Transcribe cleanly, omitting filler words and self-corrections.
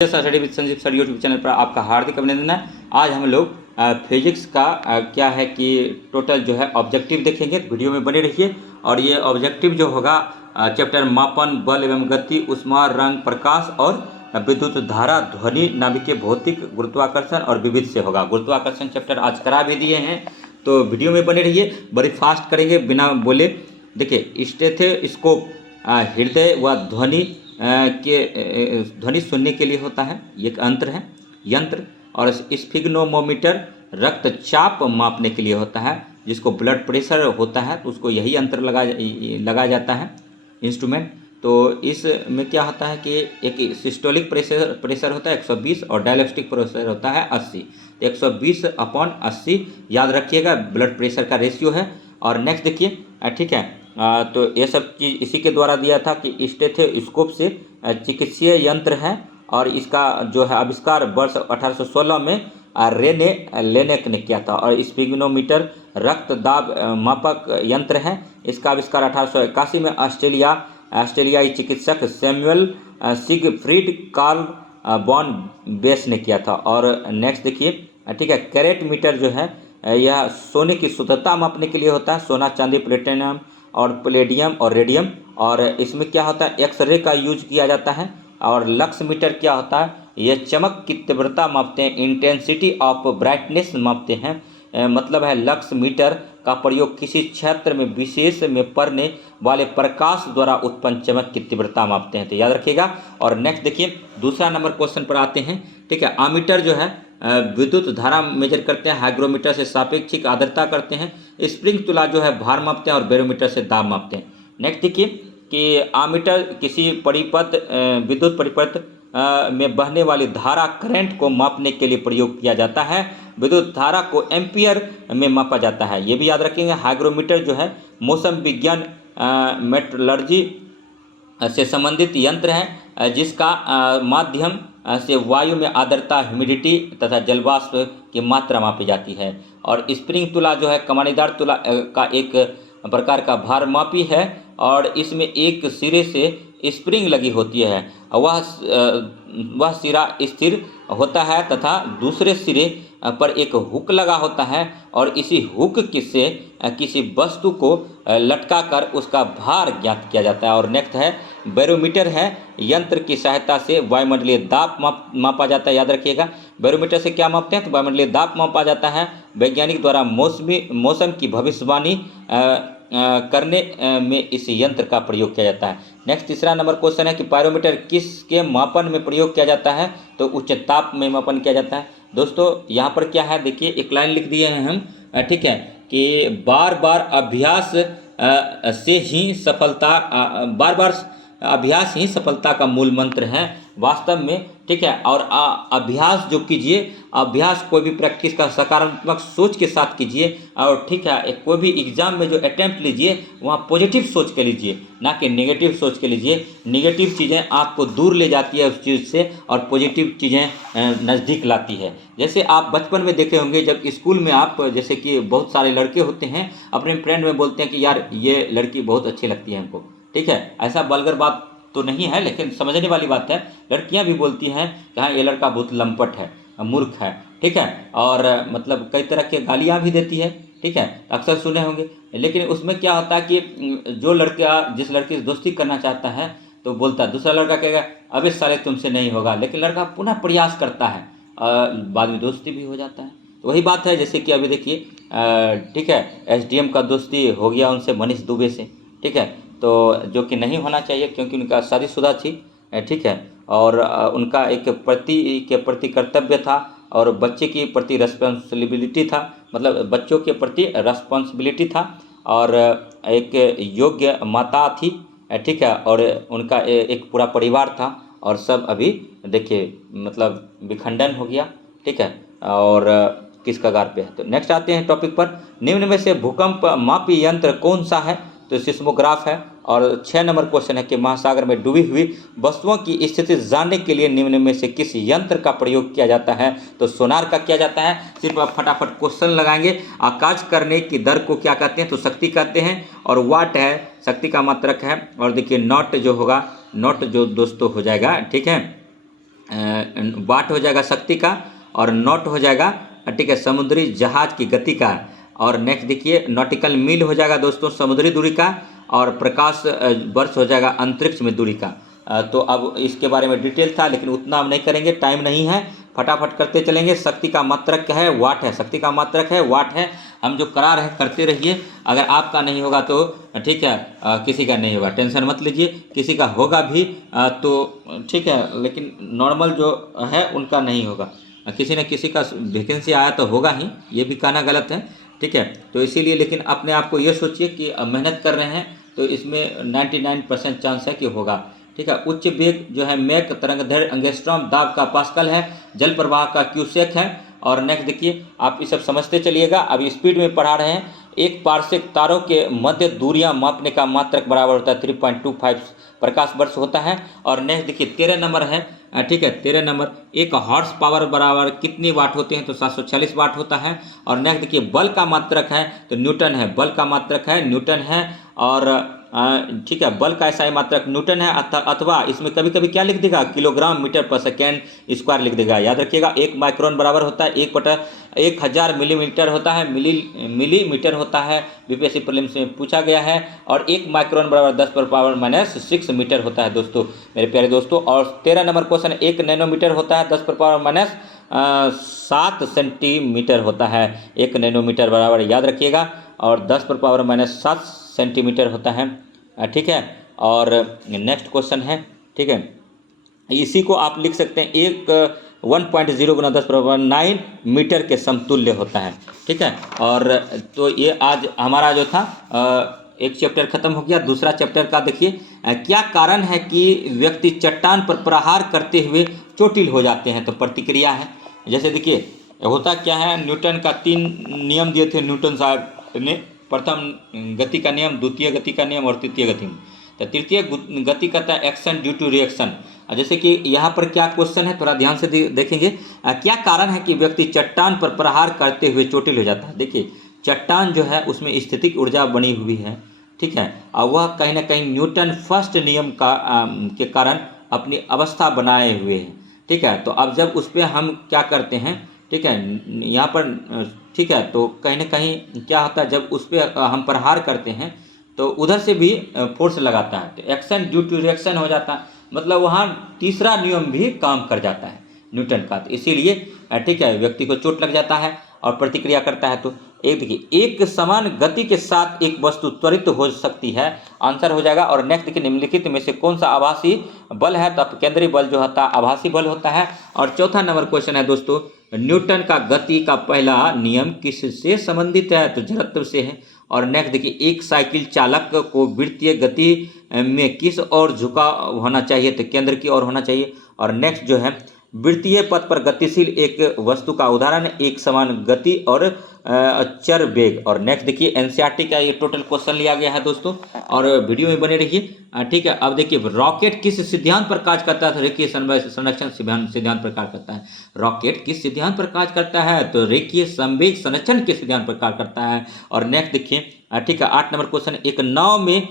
Study with Sanjeev sir YouTube channel पर आपका हार्दिक अभिनंदन है। आज हम लोग फिजिक्स का क्या है कि टोटल जो है ऑब्जेक्टिव देखेंगे, तो वीडियो में बने रहिए। और ये ऑब्जेक्टिव जो होगा चैप्टर मापन, बल एवं गति, ऊष्मा, रंग, प्रकाश और विद्युत धारा, ध्वनि, नाभिकीय भौतिक, गुरुत्वाकर्षण और विविध से होगा। गुरुत्वाकर्षण चैप्टर आज करा भी दिए हैं, तो वीडियो में बने रहिए। बड़ी फास्ट करेंगे बिना बोले। देखिए, स्टेथोस्कोप हृदय व ध्वनि ध्वनि सुनने के लिए होता है, ये एक यंत्र। और स्फिग्नोमोमीटर रक्तचाप मापने के लिए होता है। जिसको ब्लड प्रेशर होता है तो उसको यही यंत्र लगाया जाता है, इंस्ट्रूमेंट। तो इसमें क्या होता है कि एक सिस्टोलिक प्रेशर होता है 120 और डायलेस्टिक प्रेशर होता है 80। 120/80 याद रखिएगा, ब्लड प्रेशर का रेशियो है। और नेक्स्ट देखिए, ठीक है, तो ये सब चीज़ इसी के द्वारा दिया था कि स्टेथोस्कोप से चिकित्सीय यंत्र है। और इसका जो है आविष्कार वर्ष 1816 में रेने लेनेक ने किया था। और स्फिग्नोमीटर रक्त दाब मापक यंत्र है, इसका आविष्कार 1881 में ऑस्ट्रेलियाई चिकित्सक Samuel Siegfried Karl von Basch ने किया था। और नेक्स्ट देखिए, ठीक है, कैरेट मीटर जो है यह सोने की शुद्धता मापने के लिए होता है। सोना, चांदी, प्लेटिनम और प्लेडियम और रेडियम। और इसमें क्या होता है, एक्सरे का यूज किया जाता है। और लक्स मीटर क्या होता है, ये चमक की तीव्रता मापते हैं, इंटेंसिटी ऑफ ब्राइटनेस मापते हैं। मतलब है लक्स मीटर का प्रयोग किसी क्षेत्र में विशेष में पड़ने वाले प्रकाश द्वारा उत्पन्न चमक की तीव्रता मापते हैं, तो याद रखिएगा। और नेक्स्ट देखिए, दूसरा नंबर क्वेश्चन पर आते हैं। ठीक है, आमीटर जो है विद्युत धारा मेजर करते हैं, हाइग्रोमीटर से सापेक्षिक आर्द्रता करते हैं, स्प्रिंग तुला जो है भार मापते हैं और बैरोमीटर से दाब मापते हैं। नेक्स्ट देखिए कि आमीटर किसी विद्युत परिपथ में बहने वाली धारा करंट को मापने के लिए प्रयोग किया जाता है। विद्युत धारा को एम्पियर में मापा जाता है, ये भी याद रखेंगे। हाइग्रोमीटर जो है मौसम विज्ञान मेट्रोलॉजी से संबंधित यंत्र है, जिसका माध्यम से वायु में आर्द्रता, ह्यूमिडिटी तथा जलवाष्प की मात्रा मापी जाती है। और स्प्रिंग तुला जो है कमानीदार तुला का एक प्रकार का भार मापी है। और इसमें एक सिरे से स्प्रिंग लगी होती है, वह सिरा स्थिर होता है तथा दूसरे सिरे पर एक हुक लगा होता है। और इसी हुक से किसी वस्तु को लटकाकर उसका भार ज्ञात किया जाता है। और नेक्स्ट है बैरोमीटर है, यंत्र की सहायता से वायुमंडलीय दाब मापा जाता है, याद रखिएगा। बैरोमीटर से क्या मापते हैं, तो वायुमंडलीय दाब मापा जाता है। वैज्ञानिक द्वारा मौसम की भविष्यवाणी करने में इस यंत्र का प्रयोग किया जाता है। नेक्स्ट तीसरा नंबर क्वेश्चन है कि पायरोमीटर किसके मापन में प्रयोग किया जाता है, तो उच्च ताप में मापन किया जाता है। दोस्तों यहाँ पर क्या है, देखिए एक लाइन लिख दिए हैं हम, ठीक है, कि बार बार अभ्यास ही सफलता का मूल मंत्र है वास्तव में, ठीक है। और अभ्यास जो कीजिए, अभ्यास कोई भी प्रैक्टिस का सकारात्मक सोच के साथ कीजिए। और ठीक है, कोई भी एग्जाम में जो अटेम्प्ट लीजिए वहाँ पॉजिटिव सोच के लीजिए, ना कि नेगेटिव सोच के लीजिए। नेगेटिव चीज़ें आपको दूर ले जाती है उस चीज़ से, और पॉजिटिव चीज़ें नज़दीक लाती है। जैसे आप बचपन में देखे होंगे, जब स्कूल में आप, जैसे कि बहुत सारे लड़के होते हैं अपने फ्रेंड में बोलते हैं कि यार ये लड़की बहुत अच्छी लगती है हमको, ठीक है। ऐसा वल्गर बात तो नहीं है, लेकिन समझने वाली बात है। लड़कियां भी बोलती हैं कि हाँ ये लड़का बहुत लंपट है, मूर्ख है, ठीक है। और मतलब कई तरह के गालियां भी देती है, ठीक है, अक्सर सुने होंगे। लेकिन उसमें क्या होता है कि जो लड़का जिस लड़की से दोस्ती करना चाहता है तो बोलता है, दूसरा लड़का कहेगा अबे साले तुमसे नहीं होगा, लेकिन लड़का पुनः प्रयास करता है, बाद में दोस्ती भी हो जाता है। तो वही बात है, जैसे कि अभी देखिए, ठीक है, SDM का दोस्ती हो गया उनसे, मनीष दुबे से, ठीक है। तो जो कि नहीं होना चाहिए, क्योंकि उनका शादीशुदा थी, ठीक है। और उनका एक पति के प्रति कर्तव्य था, और बच्चे के प्रति रेस्पॉन्सिबिलिटी था, मतलब बच्चों के प्रति रेस्पॉन्सिबिलिटी था। और एक योग्य माता थी, ठीक है। और उनका एक पूरा परिवार था, और सब अभी देखिए मतलब विखंडन हो गया, ठीक है। और किस कगार पे है। तो नेक्स्ट आते हैं टॉपिक पर। निम्न में से भूकंप मापी यंत्र कौन सा है, तो सिस्मोग्राफ है। और 6 नंबर क्वेश्चन है कि महासागर में डूबी हुई वस्तुओं की स्थिति जानने के लिए निम्न में से किस यंत्र का प्रयोग किया जाता है, तो सोनार का किया जाता है। सिर्फ आप फटाफट क्वेश्चन लगाएंगे। आकाश करने की दर को क्या कहते हैं, तो शक्ति कहते हैं। और वाट है शक्ति का मात्रक है। और देखिए नॉट जो होगा, नॉट जो दोस्तों हो जाएगा, ठीक है, वाट हो जाएगा शक्ति का, और नॉट हो जाएगा ठीक है समुद्री जहाज की गति का, और नेक्स्ट देखिए नॉटिकल मील हो जाएगा दोस्तों समुद्री दूरी का, और प्रकाश वर्ष हो जाएगा अंतरिक्ष में दूरी का। तो अब इसके बारे में डिटेल था, लेकिन उतना हम नहीं करेंगे, टाइम नहीं है, फटाफट करते चलेंगे। शक्ति का मात्रक क्या है? वाट है। शक्ति का मात्रक है वाट है। हम जो करा रहे हैं करते रहिए, अगर आपका नहीं होगा तो ठीक है किसी का नहीं होगा, टेंशन मत लीजिए, किसी का होगा भी तो ठीक है, लेकिन नॉर्मल जो है उनका नहीं होगा। किसी न किसी का वैकेंसी आया तो होगा ही, ये भी कहना गलत है, ठीक है। तो इसीलिए लेकिन अपने आप को ये सोचिए कि मेहनत कर रहे हैं तो इसमें 99% चांस है कि होगा, ठीक है। उच्च वेग जो है मैक, तरंगदैर्घ्य एंगस्ट्रॉम, दाब का पास्कल है, जल प्रवाह का क्यूसेक है। और नेक्स्ट देखिए, आप ये सब समझते चलिएगा, अभी स्पीड में पढ़ा रहे हैं। एक पार्सेक तारों के मध्य दूरियां मापने का मात्रक बराबर होता है 3.25 प्रकाश वर्ष होता है। और नेक्स्ट देखिए 13 नंबर है, ठीक है 13 नंबर, एक हॉर्स पावर बराबर कितनी वाट होते हैं? तो 746 वाट होता है। और नेक्स्ट देखिए बल का मात्रक है तो न्यूटन है, बल का मात्रक है न्यूटन है। और ठीक है, बल का ऐसा ही मात्रक न्यूटन है, अथवा इसमें कभी कभी क्या लिख देगा किलोग्राम मीटर पर सेकेंड स्क्वायर लिख देगा। याद रखिएगा, 1 माइक्रोन बराबर होता है 1/1000 मिलीमीटर होता है, मिलीमीटर होता है, बीपीएससी प्रीलिम्स में पूछा गया है। और 1 माइक्रोन बराबर 10⁻⁻6 मीटर होता है दोस्तों, मेरे प्यारे दोस्तों। और 13 नंबर क्वेश्चन, 1 नैनोमीटर होता है 10⁻7 सेंटीमीटर होता है 1 नैनोमीटर बराबर, याद रखिएगा। और 10⁻7 सेंटीमीटर होता है, ठीक है। और नेक्स्ट क्वेश्चन है, ठीक है, इसी को आप लिख सकते हैं 1.0 × 10⁻9 मीटर के समतुल्य होता है, ठीक है। और तो ये आज हमारा जो था एक चैप्टर खत्म हो गया। दूसरा चैप्टर का देखिए, क्या कारण है कि व्यक्ति चट्टान पर प्रहार करते हुए चोटिल हो जाते हैं? तो प्रतिक्रिया है। जैसे देखिए होता क्या है, न्यूटन का 3 नियम दिए थे न्यूटन साहब ने, प्रथम गति का नियम, द्वितीय गति का नियम और तृतीय गति। तो तृतीय गति कहता है एक्शन ड्यू टू रिएक्शन। जैसे कि यहाँ पर क्या क्वेश्चन है, थोड़ा ध्यान से देखेंगे। क्या कारण है कि व्यक्ति चट्टान पर प्रहार करते हुए चोटिल हो जाता है? देखिए चट्टान जो है उसमें स्थितिक ऊर्जा बनी हुई है, ठीक है, और वह कहीं ना कहीं न्यूटन फर्स्ट नियम का के कारण अपनी अवस्था बनाए हुए है, ठीक है। तो अब जब उस पर हम क्या करते हैं, ठीक है, यहाँ पर ठीक है, तो कहीं ना कहीं क्या होता है, जब उस पर हम प्रहार करते हैं तो उधर से भी फोर्स लगाता है, तो एक्शन ड्यू टू रिएक्शन हो जाता है, मतलब वहाँ तीसरा नियम भी काम कर जाता है न्यूटन का। तो इसीलिए ठीक है, व्यक्ति को चोट लग जाता है और प्रतिक्रिया करता है। तो एक देखिए, एक समान गति के साथ एक वस्तु त्वरित हो सकती है, आंसर हो जाएगा। और नेक्स्ट देखिए, निम्नलिखित में से कौन सा आभासी बल है? तो केंद्रीय बल जो होता है आभासी बल होता है। और चौथा नंबर क्वेश्चन है दोस्तों, न्यूटन का गति का पहला नियम किससे संबंधित है? तो जड़त्व से है। और नेक्स्ट देखिए, एक साइकिल चालक को वृत्तीय गति में किस ओर झुकाव होना चाहिए? तो केंद्र की ओर होना चाहिए। और नेक्स्ट जो है, वृत्तीय पथ पर गतिशील एक वस्तु का उदाहरण है, एक समान गति और चर वेग। और नेक्स्ट देखिए, एनसीईआरटी का ये टोटल क्वेश्चन लिया गया है दोस्तों, और वीडियो में बने रहिए, ठीक है। अब देखिए, रॉकेट किस सिद्धांत पर कार्य करता है? तो रेखीय संरक्षण सिद्धांत पर कार्य करता है। रॉकेट किस सिद्धांत पर कार्य करता है? तो रेखीय संवेग संरक्षण के सिद्धांत पर कार्य करता है। और नेक्स्ट देखिए, ठीक है, 8 नंबर क्वेश्चन, एक नाव में